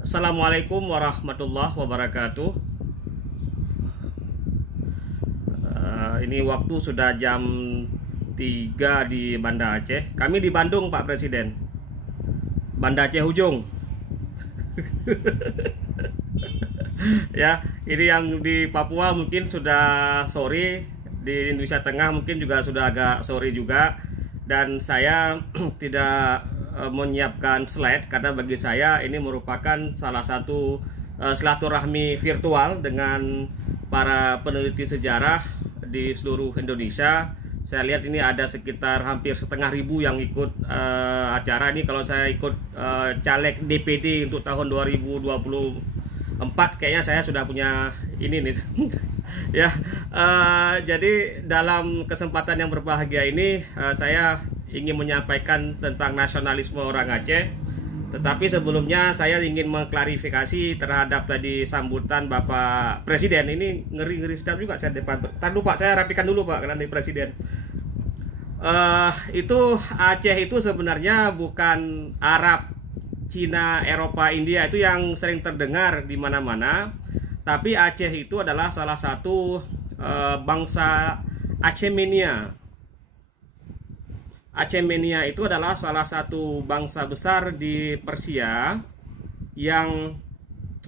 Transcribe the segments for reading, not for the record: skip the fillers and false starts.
Assalamualaikum warahmatullahi wabarakatuh. Ini waktu sudah jam 3 di Banda Aceh. Kami di Bandung, Pak Presiden. Banda Aceh ujung. Ya, ini yang di Papua mungkin sudah sore, di Indonesia Tengah mungkin juga sudah agak sore juga. Dan saya tidak menyiapkan slide karena bagi saya ini merupakan salah satu silaturahmi virtual dengan para peneliti sejarah di seluruh Indonesia. Saya lihat ini ada sekitar hampir 1.500 yang ikut acara ini. Kalau saya ikut caleg DPD untuk tahun 2024, kayaknya saya sudah punya ini nih. Ya, jadi dalam kesempatan yang berbahagia ini saya ingin menyampaikan tentang nasionalisme orang Aceh. Tetapi sebelumnya saya ingin mengklarifikasi terhadap tadi sambutan Bapak Presiden. Ini ngeri-ngeri sedap juga saya depan. Tadi Pak, saya rapikan dulu Pak karena di Presiden. Itu Aceh itu sebenarnya bukan Arab, Cina, Eropa, India itu yang sering terdengar di mana-mana. Tapi Aceh itu adalah salah satu bangsa Acehmenia. Acehmenia itu adalah salah satu bangsa besar di Persia yang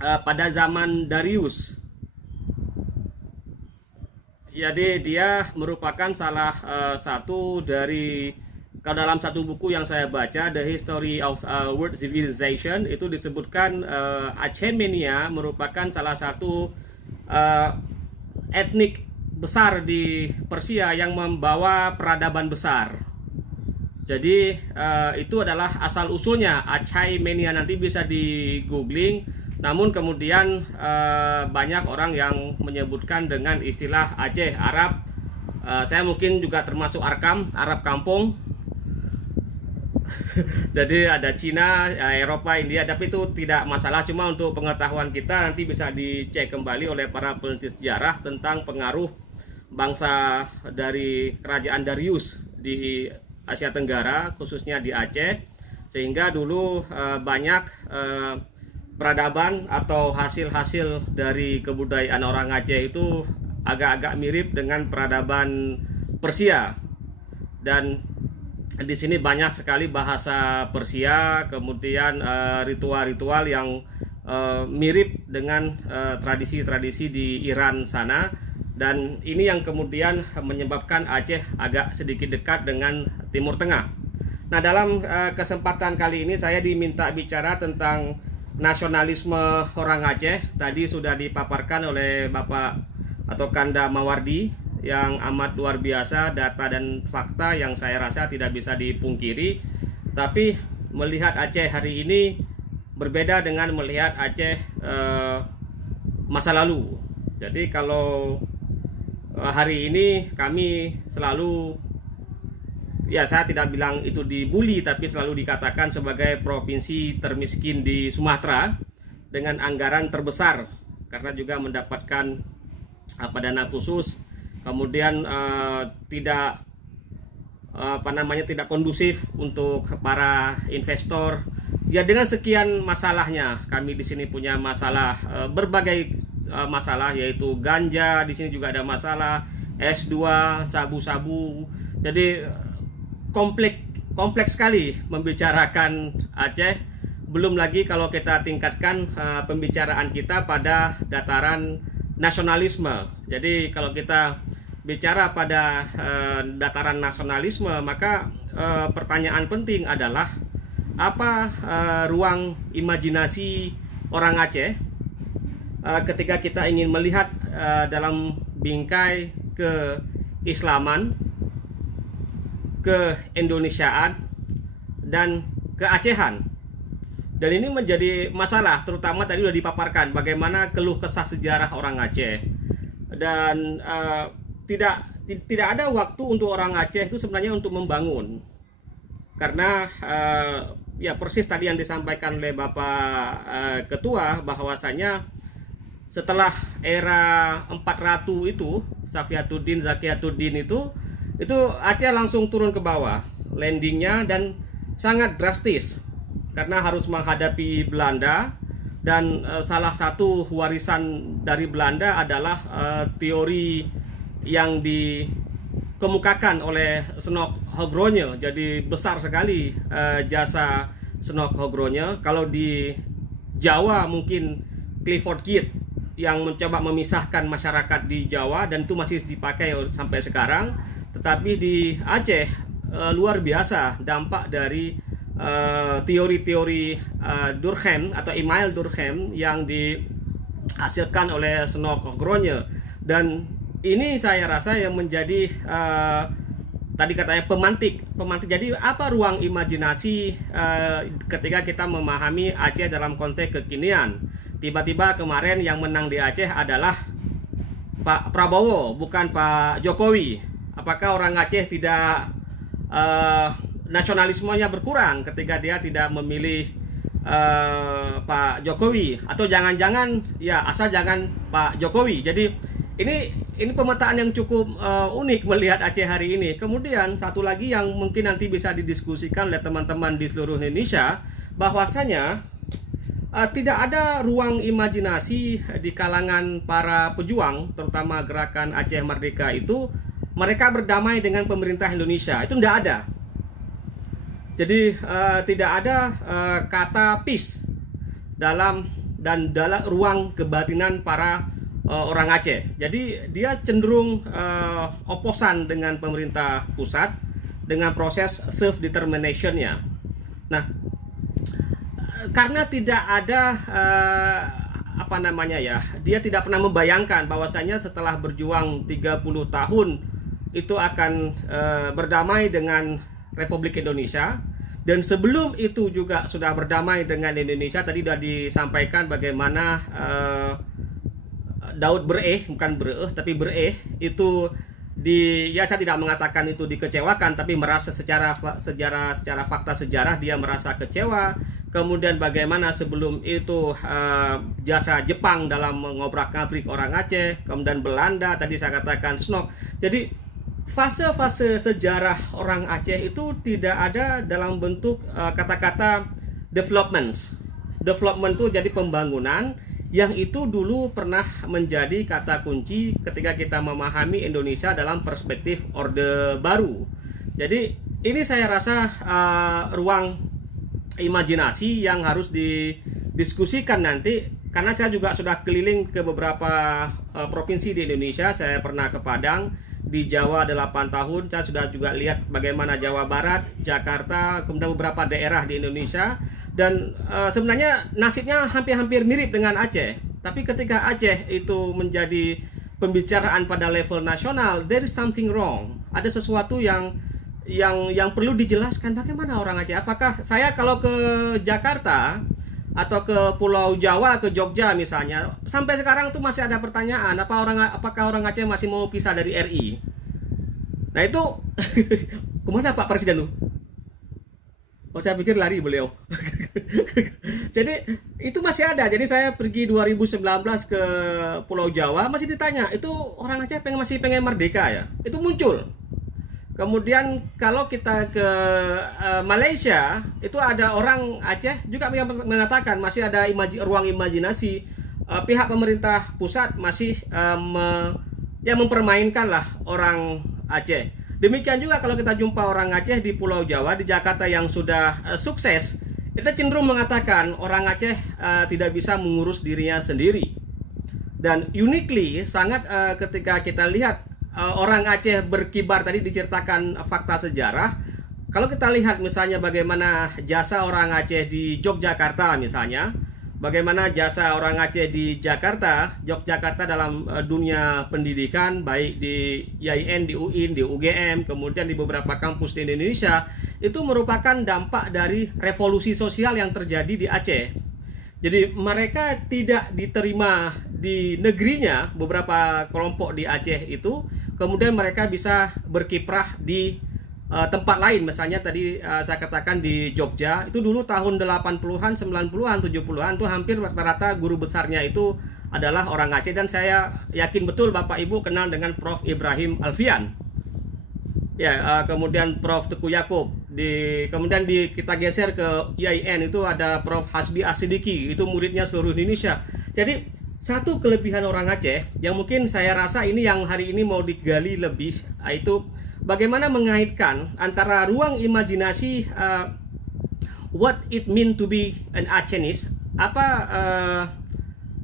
pada zaman Darius. Jadi dia merupakan salah satu dari, kalau dalam satu buku yang saya baca, The History of World Civilization, itu disebutkan Acehmenia merupakan salah satu etnik besar di Persia yang membawa peradaban besar. Jadi itu adalah asal usulnya Acehmenia, nanti bisa di googling. Namun kemudian banyak orang yang menyebutkan dengan istilah Aceh Arab. Saya mungkin juga termasuk Arkam, Arab kampung. Jadi ada Cina, Eropa, India, tapi itu tidak masalah. Cuma untuk pengetahuan kita nanti bisa dicek kembali oleh para peneliti sejarah tentang pengaruh bangsa dari kerajaan Darius di Asia Tenggara, khususnya di Aceh, sehingga dulu banyak peradaban atau hasil-hasil dari kebudayaan orang Aceh itu agak-agak mirip dengan peradaban Persia. Dan di sini banyak sekali bahasa Persia, kemudian ritual-ritual yang mirip dengan tradisi-tradisi di Iran sana. Dan ini yang kemudian menyebabkan Aceh agak sedikit dekat dengan Timur Tengah. Nah, dalam kesempatan kali ini saya diminta bicara tentang nasionalisme orang Aceh. Tadi sudah dipaparkan oleh Bapak atau Kanda Mawardi yang amat luar biasa, data dan fakta yang saya rasa tidak bisa dipungkiri. Tapi melihat Aceh hari ini berbeda dengan melihat Aceh masa lalu. Jadi kalau hari ini kami selalu, ya saya tidak bilang itu dibully, tapi selalu dikatakan sebagai provinsi termiskin di Sumatera dengan anggaran terbesar karena juga mendapatkan dana khusus. Kemudian tidak tidak kondusif untuk para investor. Ya, dengan sekian masalahnya, kami di sini punya masalah, berbagai masalah, yaitu ganja, di sini juga ada masalah S2, sabu-sabu. Jadi kompleks sekali membicarakan Aceh. Belum lagi kalau kita tingkatkan pembicaraan kita pada dataran nasionalisme. Jadi kalau kita bicara pada dataran nasionalisme, maka pertanyaan penting adalah apa ruang imajinasi orang Aceh ketika kita ingin melihat dalam bingkai keislaman, keindonesiaan, dan keacehan. Dan ini menjadi masalah, terutama tadi sudah dipaparkan bagaimana keluh kesah sejarah orang Aceh. Dan tidak ada waktu untuk orang Aceh itu sebenarnya untuk membangun. Karena ya persis tadi yang disampaikan oleh Bapak Ketua, bahwasanya setelah era 4 ratu itu, Safiatuddin, Zakiatuddin itu Aceh langsung turun ke bawah landingnya, dan sangat drastis karena harus menghadapi Belanda, Dan salah satu warisan dari Belanda adalah teori yang dikemukakan oleh Snok Hogronje. Jadi besar sekali jasa Snok Hogronje. Kalau di Jawa mungkin Clifford Geertz yang mencoba memisahkan masyarakat di Jawa, dan itu masih dipakai sampai sekarang. Tetapi di Aceh luar biasa dampak dari teori-teori Durkheim atau Emile Durkheim yang dihasilkan oleh Snok Hogronje. Dan ini saya rasa yang menjadi tadi katanya pemantik. Jadi apa ruang imajinasi ketika kita memahami Aceh dalam konteks kekinian? Tiba-tiba kemarin yang menang di Aceh adalah Pak Prabowo, bukan Pak Jokowi. Apakah orang Aceh tidak nasionalismenya berkurang ketika dia tidak memilih Pak Jokowi? Atau jangan-jangan ya asal jangan Pak Jokowi? Jadi ini pemetaan yang cukup unik melihat Aceh hari ini. Kemudian satu lagi yang mungkin nanti bisa didiskusikan oleh teman-teman di seluruh Indonesia, bahwasanya tidak ada ruang imajinasi di kalangan para pejuang, terutama gerakan Aceh Merdeka itu, mereka berdamai dengan pemerintah Indonesia. Itu tidak ada. Jadi tidak ada kata peace dalam ruang kebatinan para orang Aceh. Jadi dia cenderung oposan dengan pemerintah pusat dengan proses self determination-nya. Nah, karena tidak ada dia tidak pernah membayangkan bahwasanya setelah berjuang 30 tahun itu akan berdamai dengan Republik Indonesia. Dan sebelum itu juga sudah berdamai dengan Indonesia. Tadi sudah disampaikan bagaimana Daud Bereh, bukan Bereh tapi Bereh itu saya tidak mengatakan itu dikecewakan, tapi merasa secara fakta sejarah dia merasa kecewa. Kemudian bagaimana sebelum itu jasa Jepang dalam mengobrak-abrik orang Aceh, kemudian Belanda tadi saya katakan Snok. Jadi fase-fase sejarah orang Aceh itu tidak ada dalam bentuk kata-kata development. Development itu jadi pembangunan, yang itu dulu pernah menjadi kata kunci ketika kita memahami Indonesia dalam perspektif Orde Baru. Jadi ini saya rasa ruang imajinasi yang harus didiskusikan nanti, karena saya juga sudah keliling ke beberapa provinsi di Indonesia. Saya pernah ke Padang, di Jawa 8 tahun. Saya sudah juga lihat bagaimana Jawa Barat, Jakarta, kemudian beberapa daerah di Indonesia. Dan sebenarnya nasibnya hampir-hampir mirip dengan Aceh. Tapi ketika Aceh itu menjadi pembicaraan pada level nasional, there is something wrong. Ada sesuatu yang perlu dijelaskan. Bagaimana orang Aceh? Apakah saya kalau ke Jakarta atau ke Pulau Jawa, ke Jogja misalnya, sampai sekarang tuh masih ada pertanyaan, apakah orang Aceh masih mau pisah dari RI? Nah itu kemana Pak Presiden tuh? Oh, saya pikir lari beliau. Jadi itu masih ada. Jadi saya pergi 2019 ke Pulau Jawa, masih ditanya, itu orang Aceh masih pengen merdeka ya? Itu muncul. Kemudian kalau kita ke Malaysia, itu ada orang Aceh juga mengatakan masih ada ruang imajinasi. Pihak pemerintah pusat masih mempermainkan lah orang Aceh. Demikian juga kalau kita jumpa orang Aceh di Pulau Jawa, di Jakarta yang sudah sukses, kita cenderung mengatakan orang Aceh tidak bisa mengurus dirinya sendiri. Dan uniquely sangat ketika kita lihat orang Aceh berkibar, tadi diceritakan fakta sejarah. Kalau kita lihat misalnya bagaimana jasa orang Aceh di Yogyakarta misalnya, bagaimana jasa orang Aceh di Yogyakarta dalam dunia pendidikan, baik di IAIN, di UIN, di UGM, kemudian di beberapa kampus di Indonesia, itu merupakan dampak dari revolusi sosial yang terjadi di Aceh. Jadi mereka tidak diterima di negerinya, beberapa kelompok di Aceh itu, kemudian mereka bisa berkiprah di tempat lain. Misalnya tadi saya katakan di Jogja, itu dulu tahun 80-an, 90-an, 70-an itu hampir rata-rata guru besarnya itu adalah orang Aceh. Dan saya yakin betul Bapak Ibu kenal dengan Prof. Ibrahim Alfian. Ya, kemudian Prof. Teguh Yaakob Kemudian kita geser ke IAIN, itu ada Prof. Hasbi Asidiki, itu muridnya seluruh Indonesia. Jadi satu kelebihan orang Aceh yang mungkin saya rasa ini yang hari ini mau digali lebih, itu bagaimana mengaitkan antara ruang imajinasi what it mean to be an Acehese,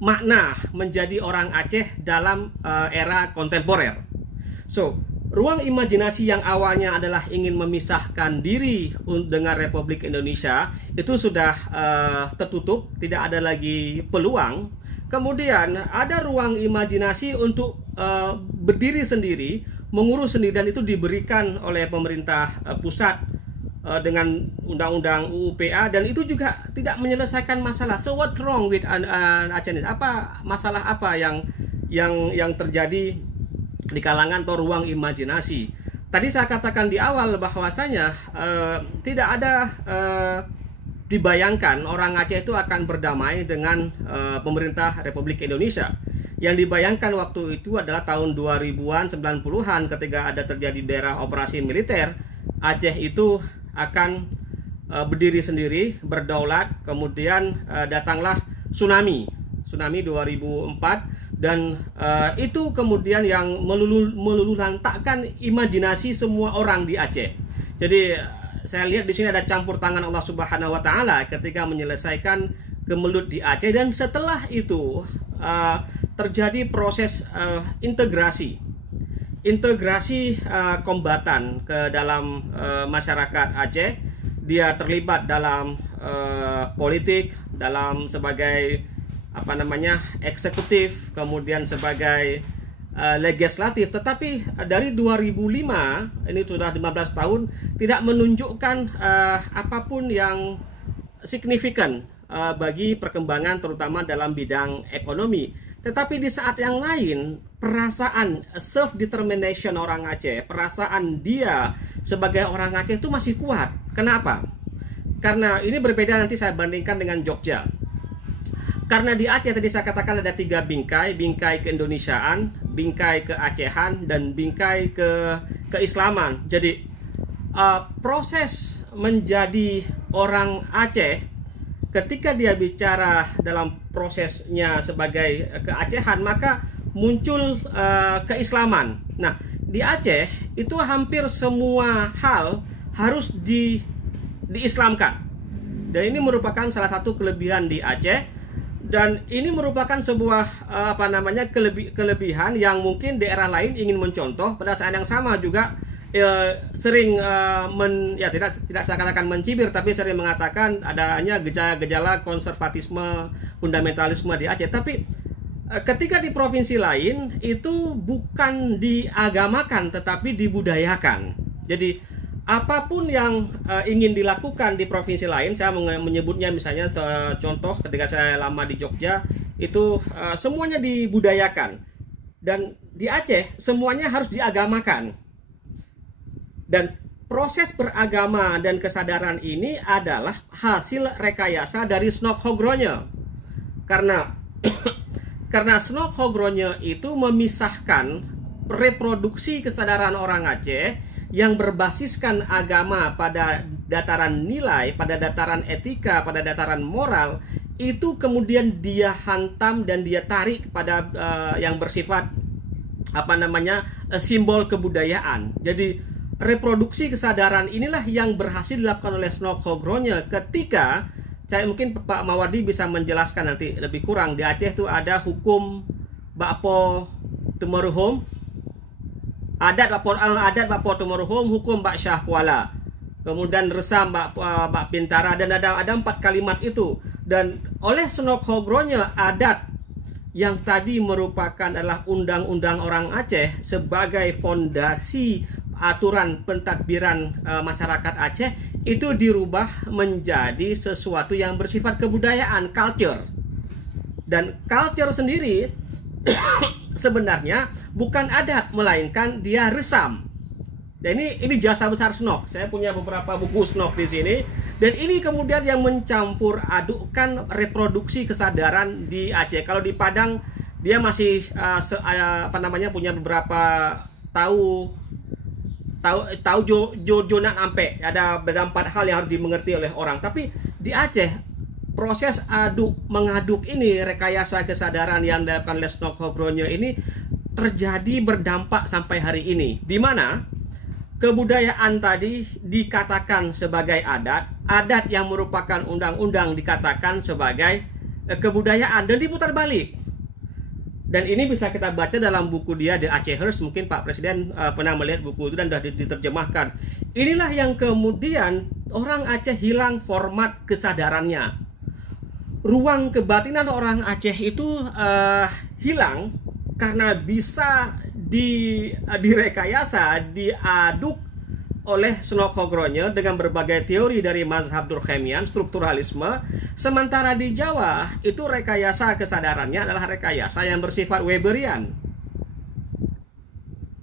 makna menjadi orang Aceh dalam era kontemporer. So, ruang imajinasi yang awalnya adalah ingin memisahkan diri dengan Republik Indonesia itu sudah tertutup, tidak ada lagi peluang. Kemudian ada ruang imajinasi untuk berdiri sendiri, mengurus sendiri, dan itu diberikan oleh pemerintah pusat dengan undang-undang UUPA, dan itu juga tidak menyelesaikan masalah. So what wrong with Acehese? Masalah apa yang terjadi di kalangan atau ruang imajinasi? Tadi saya katakan di awal bahwasanya tidak ada dibayangkan orang Aceh itu akan berdamai dengan pemerintah Republik Indonesia. Yang dibayangkan waktu itu adalah tahun 2000-an, 90-an, ketika ada terjadi daerah operasi militer, Aceh itu akan berdiri sendiri, berdaulat. Kemudian datanglah tsunami 2004, dan itu kemudian yang meluluhlantakkan imajinasi semua orang di Aceh. Jadi saya lihat di sini ada campur tangan Allah Subhanahu wa Ta'ala ketika menyelesaikan kemelut di Aceh, dan setelah itu terjadi proses integrasi kombatan ke dalam masyarakat Aceh. Dia terlibat dalam politik, dalam sebagai eksekutif, kemudian sebagai legislatif. Tetapi dari 2005, ini sudah 15 tahun, tidak menunjukkan apapun yang signifikan bagi perkembangan, terutama dalam bidang ekonomi. Tetapi di saat yang lain, perasaan self-determination orang Aceh, perasaan dia sebagai orang Aceh itu masih kuat. Kenapa? Karena ini berbeda, nanti saya bandingkan dengan Jogja. Karena di Aceh tadi saya katakan ada 3 bingkai: bingkai keindonesiaan, bingkai keacehan, dan bingkai keislaman. Jadi proses menjadi orang Aceh, ketika dia bicara dalam prosesnya sebagai keacehan, maka muncul keislaman. Nah, di Aceh itu hampir semua hal harus diislamkan. Dan ini merupakan salah satu kelebihan di Aceh. Dan ini merupakan sebuah kelebihan yang mungkin daerah lain ingin mencontoh. Pada saat yang sama juga sering tidak saya katakan mencibir, tapi sering mengatakan adanya gejala-gejala konservatisme, fundamentalisme di Aceh. Tapi ketika di provinsi lain itu bukan diagamakan tetapi dibudayakan. Jadi apapun yang ingin dilakukan di provinsi lain, saya menyebutnya misalnya contoh ketika saya lama di Jogja, itu semuanya dibudayakan. Dan di Aceh semuanya harus diagamakan. Dan proses beragama dan kesadaran ini adalah hasil rekayasa dari Snok Hogronje. Karena Snok Hogronje itu memisahkan reproduksi kesadaran orang Aceh yang berbasiskan agama pada dataran nilai, pada dataran etika, pada dataran moral, itu kemudian dia hantam dan dia tarik pada yang bersifat simbol kebudayaan. Jadi reproduksi kesadaran inilah yang berhasil dilakukan oleh Snok Hogronje ketika, saya mungkin Pak Mawardi bisa menjelaskan nanti lebih kurang, di Aceh itu ada hukum Bakpo Tumaruhum, adat Bakpo Tumaruhum, hukum Bak Syah Kuala, kemudian resam Bak Pintara, dan ada 4 kalimat itu. Dan oleh Snok Hogronje, adat yang tadi merupakan adalah undang-undang orang Aceh sebagai fondasi aturan pentadbiran masyarakat Aceh, itu dirubah menjadi sesuatu yang bersifat kebudayaan, culture. Dan culture sendiri sebenarnya bukan adat, melainkan dia resam. Dan ini jasa besar Snok. Saya punya beberapa buku Snok di sini. Dan ini kemudian yang mencampur adukkan reproduksi kesadaran di Aceh. Kalau di Padang dia masih punya beberapa tahu tahu Jonan ampe ada 4 hal yang harus dimengerti oleh orang. Tapi di Aceh proses mengaduk ini, rekayasa kesadaran yang dilakukan oleh Snokogronyo ini terjadi berdampak sampai hari ini, di mana kebudayaan tadi dikatakan sebagai adat yang merupakan undang-undang dikatakan sebagai kebudayaan dan diputar balik. Dan ini bisa kita baca dalam buku dia The Acehers. Mungkin Pak Presiden pernah melihat buku itu dan sudah diterjemahkan. Inilah yang kemudian orang Aceh hilang format kesadarannya. Ruang kebatinan orang Aceh itu hilang karena bisa direkayasa, diaduk oleh Snokogronyo dengan berbagai teori dari mazhab Durkheimian, strukturalisme. Sementara di Jawa itu rekayasa kesadarannya adalah rekayasa yang bersifat Weberian.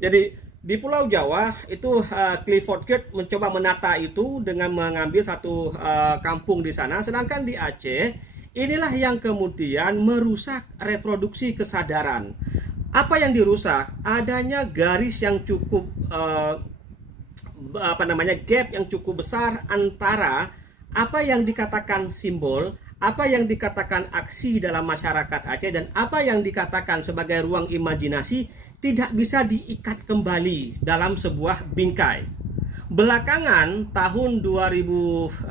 Jadi di Pulau Jawa itu Clifford Geertz mencoba menata itu dengan mengambil satu kampung di sana. Sedangkan di Aceh inilah yang kemudian merusak reproduksi kesadaran. Apa yang dirusak? Adanya garis yang cukup gap yang cukup besar antara apa yang dikatakan simbol, apa yang dikatakan aksi dalam masyarakat Aceh, dan apa yang dikatakan sebagai ruang imajinasi tidak bisa diikat kembali dalam sebuah bingkai. Belakangan tahun 2004,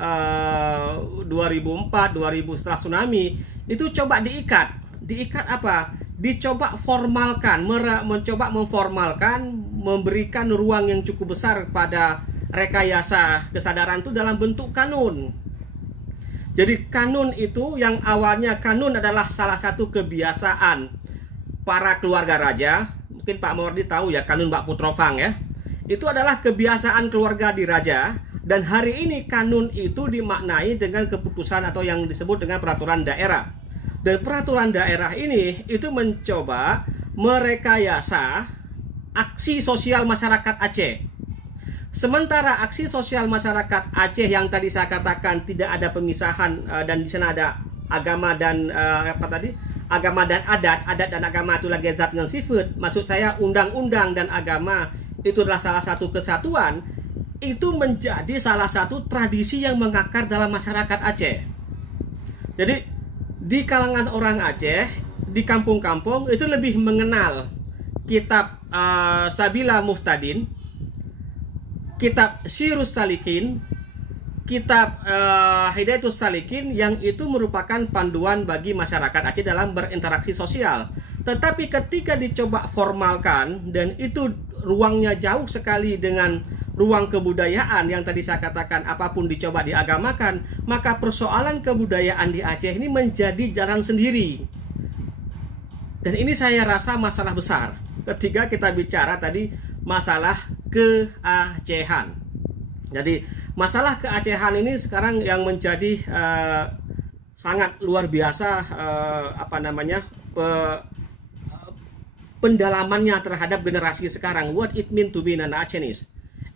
2000 setelah tsunami itu coba diikat. Diikat apa? Dicoba formalkan, mencoba memformalkan, memberikan ruang yang cukup besar pada rekayasa kesadaran itu dalam bentuk kanun. Jadi kanun itu yang awalnya kanun adalah salah satu kebiasaan para keluarga raja. Mungkin Pak Mawardi tahu ya kanun Mbak Putrofang ya. Itu adalah kebiasaan keluarga di raja. Dan hari ini kanun itu dimaknai dengan keputusan atau yang disebut dengan peraturan daerah. Dan peraturan daerah ini itu mencoba merekayasa aksi sosial masyarakat Aceh. Sementara aksi sosial masyarakat Aceh yang tadi saya katakan tidak ada pemisahan dan di sana ada agama dan agama dan adat dan agama itu lagi zat dan sifat. Maksud saya undang-undang dan agama itu adalah salah satu kesatuan. Itu menjadi salah satu tradisi yang mengakar dalam masyarakat Aceh. Jadi di kalangan orang Aceh, di kampung-kampung itu lebih mengenal kitab Sabila Muftadin, kitab Sirus Salikin, kitab Hidayatus Salikin, yang itu merupakan panduan bagi masyarakat Aceh dalam berinteraksi sosial. Tetapi ketika dicoba formalkan dan itu ruangnya jauh sekali dengan ruang kebudayaan yang tadi saya katakan, apapun dicoba diagamakan, maka persoalan kebudayaan di Aceh ini menjadi jalan sendiri. Dan ini saya rasa masalah besar ketika kita bicara tadi masalah keacehan. Jadi masalah keacehan ini sekarang yang menjadi sangat luar biasa pendalamannya terhadap generasi sekarang. What it mean to be an Acehnese.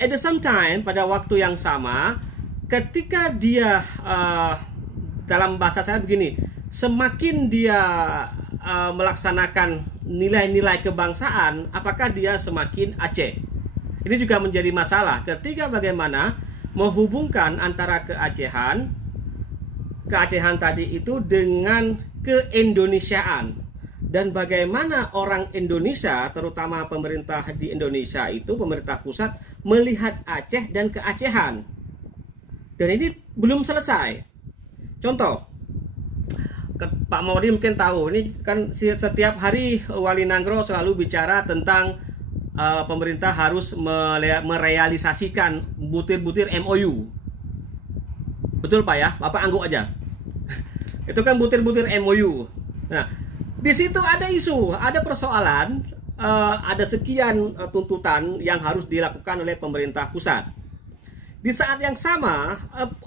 At the same time, pada waktu yang sama, ketika dia dalam bahasa saya begini, semakin dia melaksanakan nilai-nilai kebangsaan, apakah dia semakin Aceh? Ini juga menjadi masalah ketika bagaimana menghubungkan antara keacehan tadi itu dengan keindonesiaan. Dan bagaimana orang Indonesia, terutama pemerintah di Indonesia itu, pemerintah pusat, melihat Aceh dan keacehan. Dan ini belum selesai. Contoh, Pak Mawardi mungkin tahu, ini kan setiap hari Wali Nanggro selalu bicara tentang pemerintah harus merealisasikan butir-butir MOU. Betul Pak ya? Bapak angguk aja. Itu kan butir-butir MOU. Nah, di situ ada isu, ada persoalan, ada sekian tuntutan yang harus dilakukan oleh pemerintah pusat. Di saat yang sama,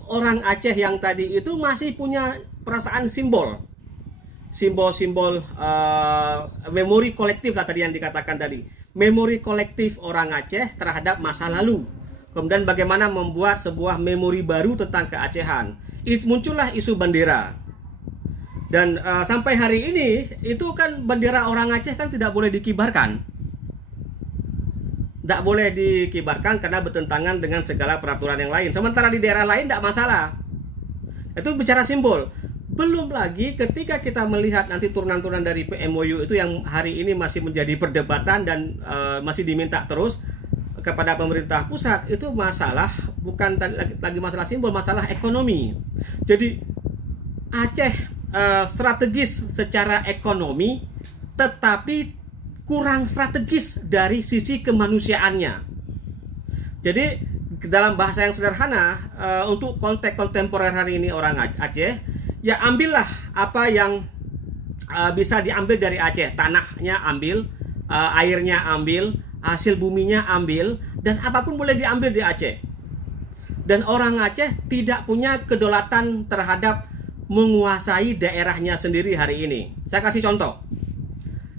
orang Aceh yang tadi itu masih punya perasaan simbol memori kolektif lah tadi yang dikatakan tadi. Memori kolektif orang Aceh terhadap masa lalu. Kemudian bagaimana membuat sebuah memori baru tentang keacehan. Muncullah isu bendera. Dan sampai hari ini itu kan bendera orang Aceh kan tidak boleh dikibarkan. tidak boleh dikibarkan karena bertentangan dengan segala peraturan yang lain. Sementara di daerah lain tidak masalah. Itu bicara simbol. Belum lagi ketika kita melihat nanti turunan-turunan dari MOU itu yang hari ini masih menjadi perdebatan dan masih diminta terus kepada pemerintah pusat, itu masalah bukan lagi masalah simbol, masalah ekonomi. Jadi Aceh strategis secara ekonomi, tetapi kurang strategis dari sisi kemanusiaannya. Jadi dalam bahasa yang sederhana, untuk konteks kontemporer hari ini orang Aceh, ya ambillah apa yang bisa diambil dari Aceh. Tanahnya ambil, airnya ambil, hasil buminya ambil, dan apapun boleh diambil di Aceh. Dan orang Aceh tidak punya kedaulatan terhadap menguasai daerahnya sendiri hari ini. Saya kasih contoh.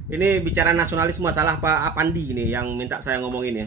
Ini bicara nasionalisme, masalah Pak Apandi ini yang minta saya ngomong ini.